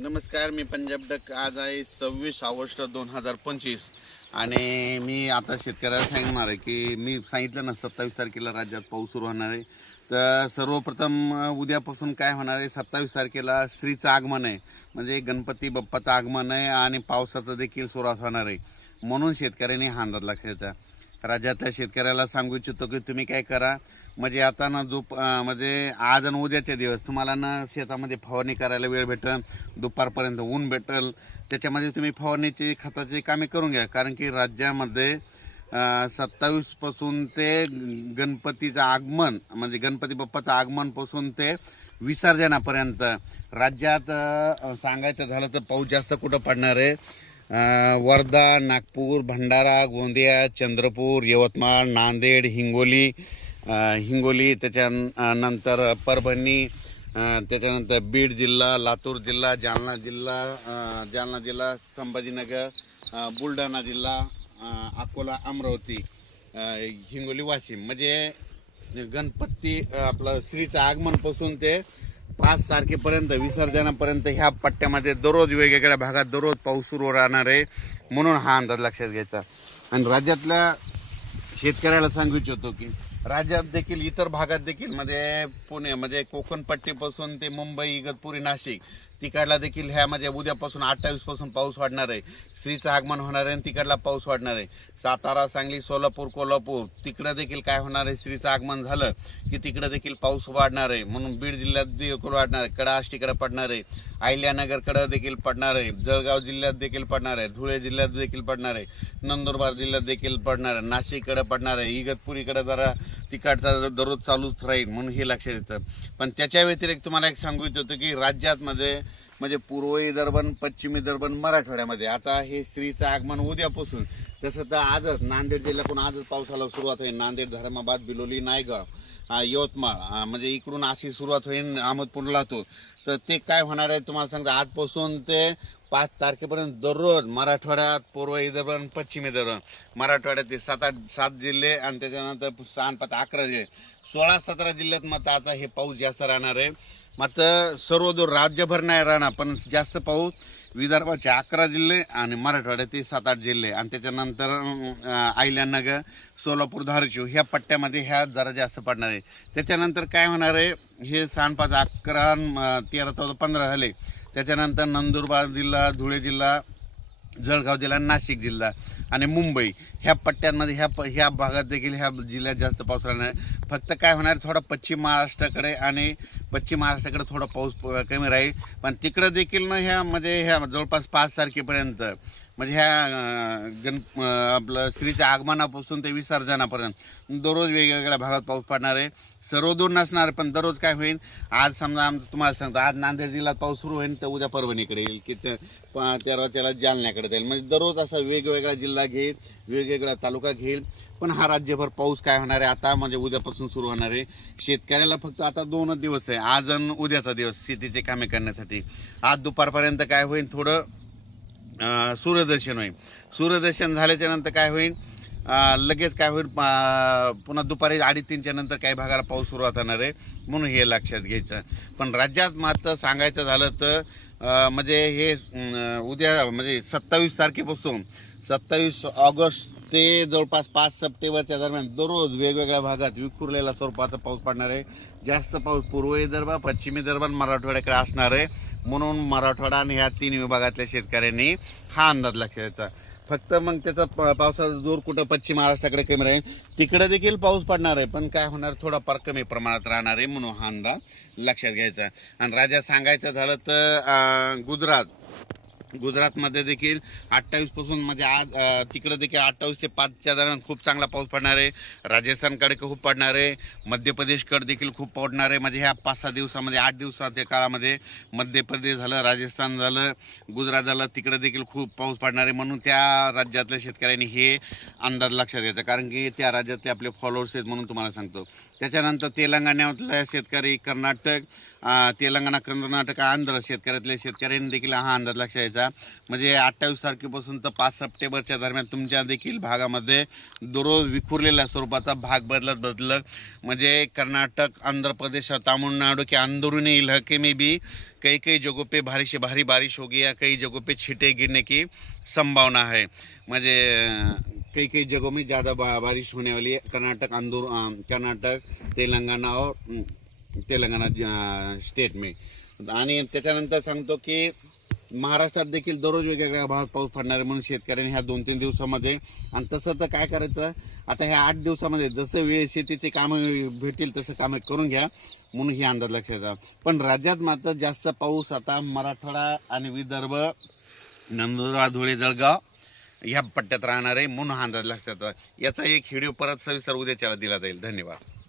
नमस्कार मी पंजाब डक आज आहे सव्वीस ऑगस्ट दोन हजार पंचवीस आणि मी आता शेतकऱ्याला सांगणार आहे की मी सांगितलं ना सत्तावीस तारखेला राज्यात पाऊस सुरू होणार आहे तर सर्वप्रथम उद्यापासून काय होणार आहे सत्तावीस तारखेला श्रीचं आगमन आहे म्हणजे गणपती बाप्पाचं आगमन आहे आणि पावसाचं देखील सुरुवात होणार आहे म्हणून शेतकऱ्यांनी हा अंदाज लक्षात राज्यातल्या शेतकऱ्याला सांगू इच्छितो की तुम्ही काय करा म्हणजे आता ना जो म्हणजे आज आणि उद्याचे दिवस तुम्हाला ना शेतामध्ये फवारणी करायला वेळ भेटल दुपारपर्यंत ऊन भेटल त्याच्यामध्ये तुम्ही फवारणीची खताची कामे करून घ्या कारण की राज्यामध्ये सत्तावीसपासून ते गणपतीचं आगमन म्हणजे गणपती बाप्पाचं आगमनपासून ते विसर्जनापर्यंत राज्यात सांगायचं झालं तर पाऊस जास्त कुठं पडणार आहे वर्धा नागपूर भंडारा गोंदिया चंद्रपूर यवतमाळ नांदेड हिंगोली हिंगोली त्याच्यानंतर परभणी त्याच्यानंतर बीड जिल्हा लातूर जिल्हा जालना जिल्हा जालना जिल्हा संभाजीनगर बुलढाणा जिल्हा अकोला अमरावती हिंगोली वाशिम म्हणजे गणपती आपलं श्रीचं आगमनपासून ते पाच तारखेपर्यंत विसर्जनापर्यंत ह्या पट्ट्यामध्ये दररोज वेगवेगळ्या भागात दररोज पाऊस सुरू राहणार आहे म्हणून हा अंदाज लक्षात घ्यायचा आणि राज्यातल्या शेतकऱ्याला सांगू इच्छितो की राज्यात देखील इतर भागात देखील म्हणजे पुणे म्हणजे कोकणपट्टीपासून ते मुंबई इगतपुरी नाशिक तिकडला देखील ह्या म्हणजे उद्यापासून अठ्ठावीसपासून पाऊस वाढणार आहे स्त्रीचं आगमन होणार आहे आणि तिकडला पाऊस वाढणार आहे सातारा सांगली सोलापूर कोल्हापूर तिकडं देखील काय होणार आहे स्त्रीचं आगमन झालं की तिकडं देखील पाऊस वाढणार आहे म्हणून बीड जिल्ह्यात देखील वाढणार आहे कडाष्टीकडं पडणार आहे अहिल्यानगरकडं देखील पडणार आहे जळगाव जिल्ह्यात देखील पडणार आहे धुळे जिल्ह्यात देखील पडणार आहे नंदुरबार जिल्ह्यात देखील पडणार आहे नाशिककडं पडणार आहे इगतपुरीकडं जरा तिकडचा दररोज चालूच राहील म्हणून हे लक्षात येतं पण त्याच्या व्यतिरिक्त तुम्हाला एक सांगू इच्छितो की राज्यातमध्ये म्हणजे पूर्व विदर्भन पश्चिम विदर्भन मराठवाड्यामध्ये आता हे स्त्रीचं आगमन उद्यापासून तसं तर आजच नांदेड जिल्ह्यातून आजच पावसाला सुरुवात होईल नांदेड धर्माबाद बिलोली नायगाव यवतमाळ म्हणजे इकडून अशी सुरुवात होईल अहमदपूर लातूर तर ते काय होणार आहे तुम्हाला सांगतो आजपासून ते पाच तारखेपर्यंत दररोज मराठवाड्यात पूर्व विदर्भन पश्चिम विदर्भन ते सात आठ सात जिल्हे आणि त्याच्यानंतर सहा पाच अकरा जिल्हे सोळा सतरा जिल्ह्यात मग आता हे पाऊस जास्त राहणार आहे मात्र सर्वदूर राज्यभर नाही राहणार पण जास्त पाऊस विदर्भाचे अकरा जिल्हे आणि मराठवाड्यातील सात आठ जिल्हे आणि त्याच्यानंतर आयल्यानगर सोलापूर धारचिव ह्या पट्ट्यामध्ये ह्या जरा जास्त पडणार आहे त्याच्यानंतर काय होणार आहे हे सांडपाच अकरा तेरा चौदा पंधरा झाले त्याच्यानंतर नंदुरबार जिल्हा धुळे जिल्हा जळगाव जिल्हा नाशिक जिल्हा आणि मुंबई ह्या पट्ट्यांमध्ये ह्या प ह्या भागात देखील ह्या जिल्ह्यात जास्त पाऊस राहणार फक्त काय होणार थोडा पश्चिम महाराष्ट्राकडे आणि पश्चिम महाराष्ट्राकडे थोडा पाऊस कमी राहील पण तिकडं देखील ना ह्या म्हणजे ह्या जवळपास पाच तारखेपर्यंत म्हणजे ह्या गण आपलं श्रीच्या आगमनापासून ते विसर्जनापर्यंत दररोज वेगवेगळ्या भागात पाऊस पडणार आहे सर्व दूर नसणार पण दररोज काय होईल आज समजा आमचं तुम्हाला सांगतो आज नांदेड जिल्ह्यात पाऊस सुरू होईल तर उद्या परभणीकडे येईल की त्याला जालन्याकडे जाईल म्हणजे दररोज असा वेगवेगळा जिल्हा घेईल वेगवेगळा तालुका घेईल पण हा राज्यभर पाऊस काय होणार आहे आता म्हणजे उद्यापासून सुरू होणार आहे शेतकऱ्याला फक्त आता दोनच दिवस आहे आज आणि उद्याचा दिवस शेतीचे कामे करण्यासाठी आज दुपारपर्यंत काय होईल थोडं सूर्यदर्शन होईल सूर्यदर्शन झाल्याच्यानंतर काय होईल लगेच काय होईल पुन्हा दुपारी अडीच नंतर काही भागाला पाऊस सुरुवात होणार आहे म्हणून हे लक्षात घ्यायचं पण राज्यात मात्र सांगायचं झालं तर म्हणजे हे उद्या म्हणजे सत्तावीस तारखेपासून सत्तावीस ऑगस्ट ते जवळपास पाच सप्टेंबरच्या दरम्यान दररोज वेगवेगळ्या भागात विखुरलेला स्वरूपाचा पाऊस पडणार आहे जास्त पाऊस पूर्व विदर्भ पश्चिम विदर्भ मराठवाड्याकडे असणार आहे म्हणून मराठवाडा आणि ह्या तीन विभागातल्या शेतकऱ्यांनी हा अंदाज लक्षात यायचा फक्त मग त्याचा प पावसाचा जोर कुठं पश्चिम महाराष्ट्राकडे कमी राहील तिकडे देखील पाऊस पडणार आहे पण काय होणार थोडाफार कमी प्रमाणात राहणार आहे म्हणून हा अंदाज लक्षात घ्यायचा आणि राजा सांगायचं झालं तर गुजरात गुजरातमध्ये देखील अठ्ठावीसपासून म्हणजे आज तिकडे देखील अठ्ठावीस ते पाचच्या दरम्यान खूप चांगला पाऊस पडणार आहे राजस्थानकडे खूप पडणार आहे मध्य प्रदेशकडे देखील खूप पडणार आहे म्हणजे ह्या पाच सहा दिवसामध्ये आठ दिवसाच्या काळामध्ये मध्य प्रदेश झालं राजस्थान झालं गुजरात झालं तिकडे देखील खूप पाऊस पडणार आहे म्हणून त्या राज्यातल्या शेतकऱ्यांनी हे अंदाज लक्षात घ्यायचा कारण की त्या राज्यातले आपले फॉलोअर्स आहेत म्हणून तुम्हाला सांगतो त्याच्यानंतर तेलंगणातल्या शेतकरी कर्नाटक तेलंगणा कर्नाटक आंध्र शेतकऱ्यातल्या शेतकऱ्यांनी देखील हा अंदाज लक्ष द्यायचा म्हणजे अठ्ठावीस तारखेपासून तर पाच सप्टेंबरच्या दरम्यान तुमच्या देखील भागामध्ये दररोज विखुरलेल्या स्वरूपाचा भाग बदलत बदलत म्हणजे कर्नाटक आंध्र प्रदेश तामिळनाडू की के इलाके में बी काही काही जगोपे पे भारी भारी बारिश होगी या काही जगोपे पे छिटे की संभावना आहे म्हणजे कई कई जगहों में ज़्यादा बारिश होने वाली है कर्नाटक आंदोर कर्नाटक तेलंगाना और तेलंगाना स्टेट में आणि त्याच्यानंतर सांगतो की महाराष्ट्रात देखील दररोज वेगवेगळ्या भागात पाऊस पडणार आहे म्हणून शेतकऱ्यांनी ह्या दोन तीन दिवसामध्ये आणि तसं तर काय करायचं आता ह्या आठ दिवसामध्ये जसं वेळ शेतीचे कामं भेटतील तसं कामं करून घ्या म्हणून ही अंदाज लक्षात जा पण राज्यात मात्र जास्त पाऊस आता मराठवाडा आणि विदर्भ नंदुरबार धुळे जळगाव ह्या पट्ट्यात राहणार आहे म्हणून अंदाज लक्षात याचा एक व्हिडिओ परत सविस्तर उद्याच्याला दिला जाईल धन्यवाद